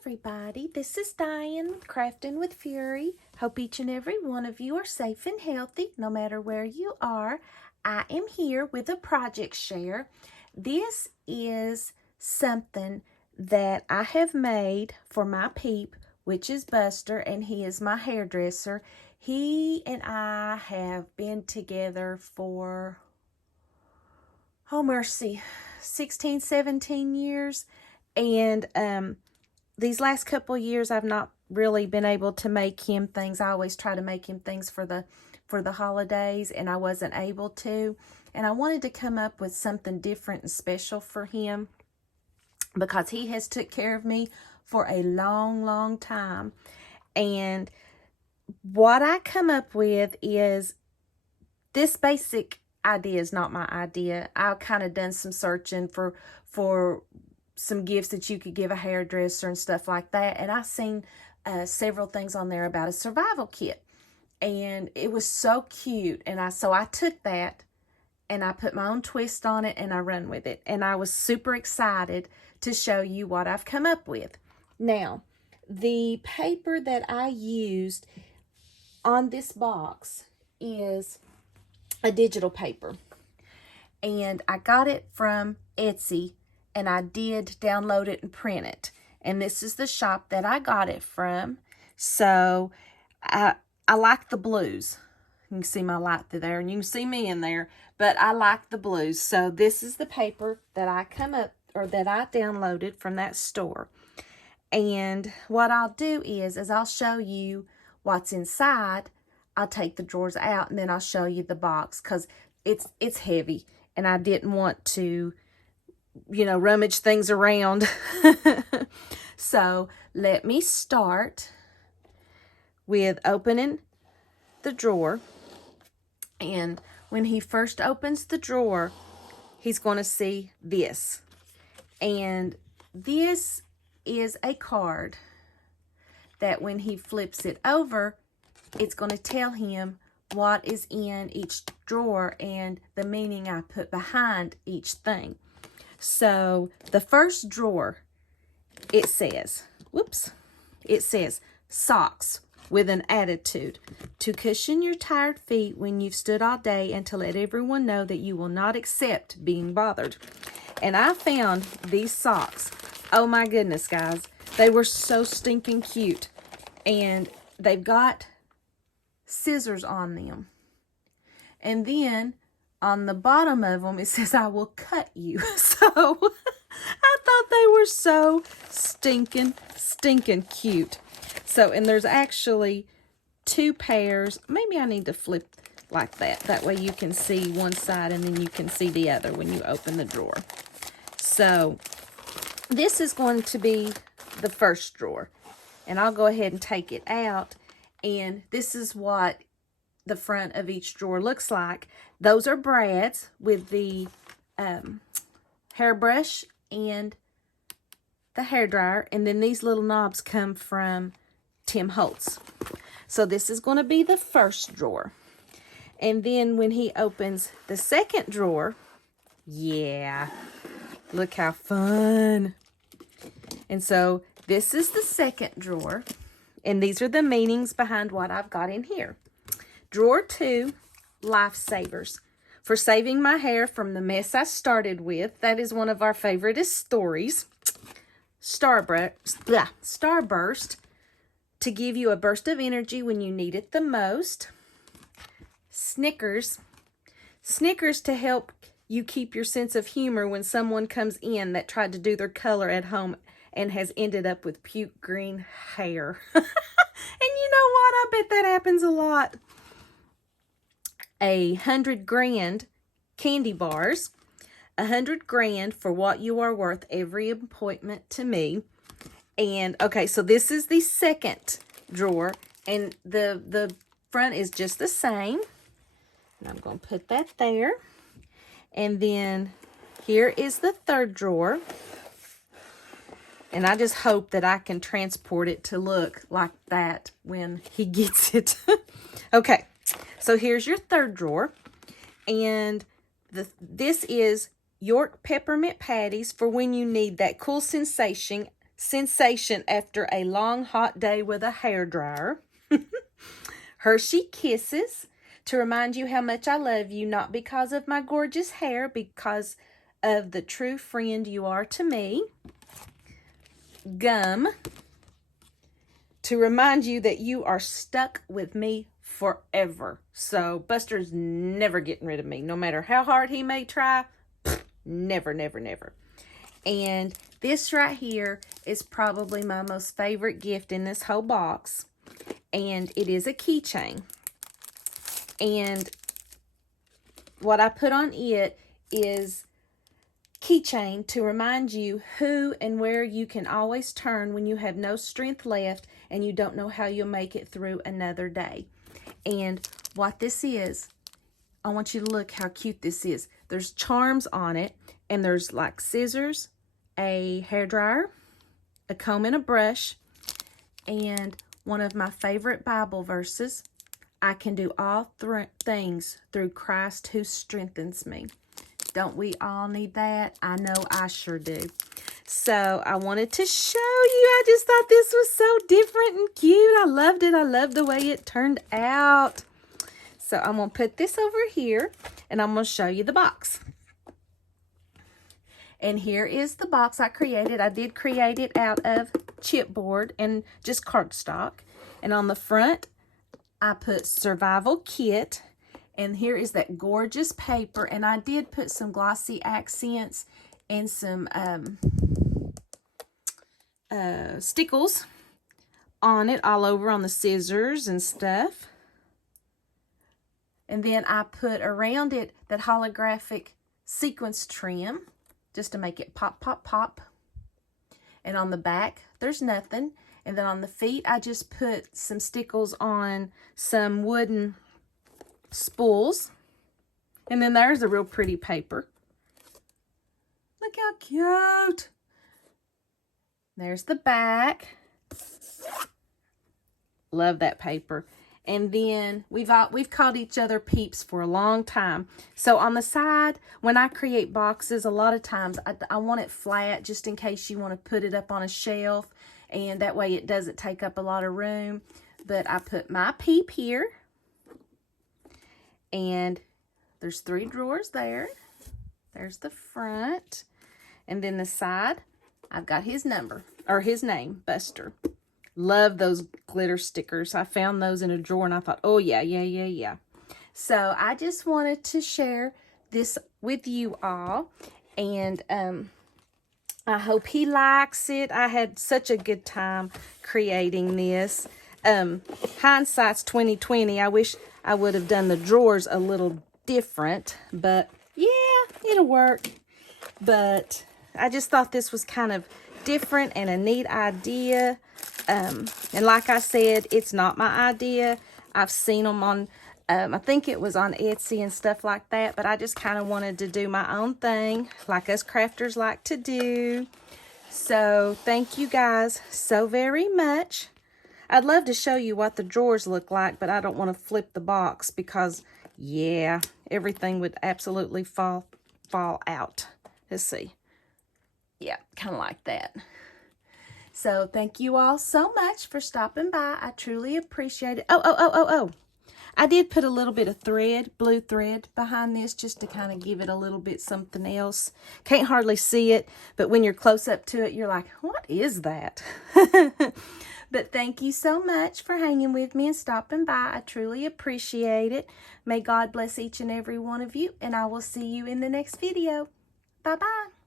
everybody, this is Diane, Crafting with Fury. Hope each and every one of you are safe and healthy, no matter where you are. I am here with a project share. This is something that I have made for my peep, which is Buster, and he is my hairdresser. He and I have been together for, oh mercy, 16, 17 years. And these last couple of years, I've not really been able to make him things. I always try to make him things for the holidays, and I wasn't able to. And I wanted to come up with something different and special for him because he has took care of me for a long, long time. And what I come up with is this basic idea is not my idea. I've kind of done some searching for some gifts that you could give a hairdresser and stuff like that. And I seen several things on there about a survival kit. And it was so cute. And so I took that and I put my own twist on it and I run with it. And I was super excited to show you what I've come up with. Now, the paper that I used on this box is a digital paper. And I got it from Etsy. And I did download it and print it. And this is the shop that I got it from. So I like the blues. You can see my light through there, and you can see me in there. But I like the blues. So this is the paper that I downloaded from that store. And what I'll do is I'll show you what's inside. I'll take the drawers out, and then I'll show you the box because it's heavy, and I didn't want to, rummage things around. So let me start with opening the drawer. And when he first opens the drawer, he's going to see this. And this is a card that when he flips it over, it's going to tell him what is in each drawer and the meaning I put behind each thing. So the first drawer, it says socks with an attitude to cushion your tired feet when you've stood all day and to let everyone know that you will not accept being bothered. And I found these socks. Oh my goodness, guys. They were so stinking cute. And they've got scissors on them. And then on the bottom of them, it says, I will cut you. So I thought they were so stinking cute. So, and there's actually two pairs. Maybe I need to flip like that. That way you can see one side and then you can see the other when you open the drawer. So this is going to be the first drawer. And I'll go ahead and take it out. And this is what the front of each drawer looks like. Those are Brad's with the hairbrush and the hairdryer. And then these little knobs come from Tim Holtz. So this is going to be the first drawer. And then when he opens the second drawer, yeah, look how fun. And so this is the second drawer. And these are the meanings behind what I've got in here. Drawer 2, Lifesavers. For saving my hair from the mess I started with. That is one of our favoriteest stories. Starburst. To give you a burst of energy when you need it the most. Snickers. Snickers to help you keep your sense of humor when someone comes in that tried to do their color at home and has ended up with puke green hair. And you know what? I bet that happens a lot. 100 grand candy bars. 100 grand for what you are worth, every appointment to me. And okay, so this is the second drawer, and the front is just the same. And I'm going to put that there. And then here is the third drawer. And I just hope that I can transport it to look like that when he gets it. Okay, so here's your third drawer. And this is York peppermint patties for when you need that cool sensation sensation after a long hot day with a hairdryer. Hershey Kisses, to remind you how much I love you, not because of my gorgeous hair, because of the true friend you are to me. Gum, to remind you that you are stuck with me forever. So Buster's never getting rid of me, no matter how hard he may try. Never, never, never. And this right here is probably my most favorite gift in this whole box. And it is a keychain. And what I put on it is keychain to remind you who and where you can always turn when you have no strength left and you don't know how you'll make it through another day. And what this is, I want you to look how cute this is. There's charms on it, and there's like scissors, a hairdryer, a comb and a brush, and one of my favorite Bible verses, I can do all things through Christ who strengthens me. Don't we all need that? I know I sure do. So I wanted to show you. I just thought this was so different and cute. I loved it. I loved the way it turned out. So I'm going to put this over here, and I'm going to show you the box. And here is the box I created. I did create it out of chipboard and just cardstock. And on the front, I put survival kit. And here is that gorgeous paper. And I did put some glossy accents and some stickles on it all over on the scissors and stuff. And then I put around it that holographic sequence trim just to make it pop, pop, pop. And on the back, there's nothing. And then on the feet, I just put some stickles on some wooden spools. And then there's a real pretty paper. Look how cute. There's the back. Love that paper. And then we've called each other peeps for a long time. So on the side, when I create boxes, a lot of times I want it flat just in case you want to put it up on a shelf. And that way it doesn't take up a lot of room. But I put my peep here. And there's 3 drawers there. There's the front. And then the side, I've got his number, or his name, Buster. Love those glitter stickers. I found those in a drawer and I thought, oh yeah, yeah, yeah, yeah. So I just wanted to share this with you all. And I hope he likes it. I had such a good time creating this. Hindsight's 2020. I wish I would have done the drawers a little different, but yeah, it'll work. But I just thought this was kind of different and a neat idea. And like I said, it's not my idea. I've seen them on, I think it was on Etsy and stuff like that, but I just kind of wanted to do my own thing, like us crafters like to do. So thank you guys so very much. I'd love to show you what the drawers look like, but I don't want to flip the box because, yeah, everything would absolutely fall out. Let's see. Yeah, kind of like that. So thank you all so much for stopping by. I truly appreciate it. Oh. I did put a little bit of thread, blue thread, behind this just to kind of give it a little bit something else. Can't hardly see it, but when you're close up to it, you're like, what is that? But thank you so much for hanging with me and stopping by. I truly appreciate it. May God bless each and every one of you, and I will see you in the next video. Bye-bye.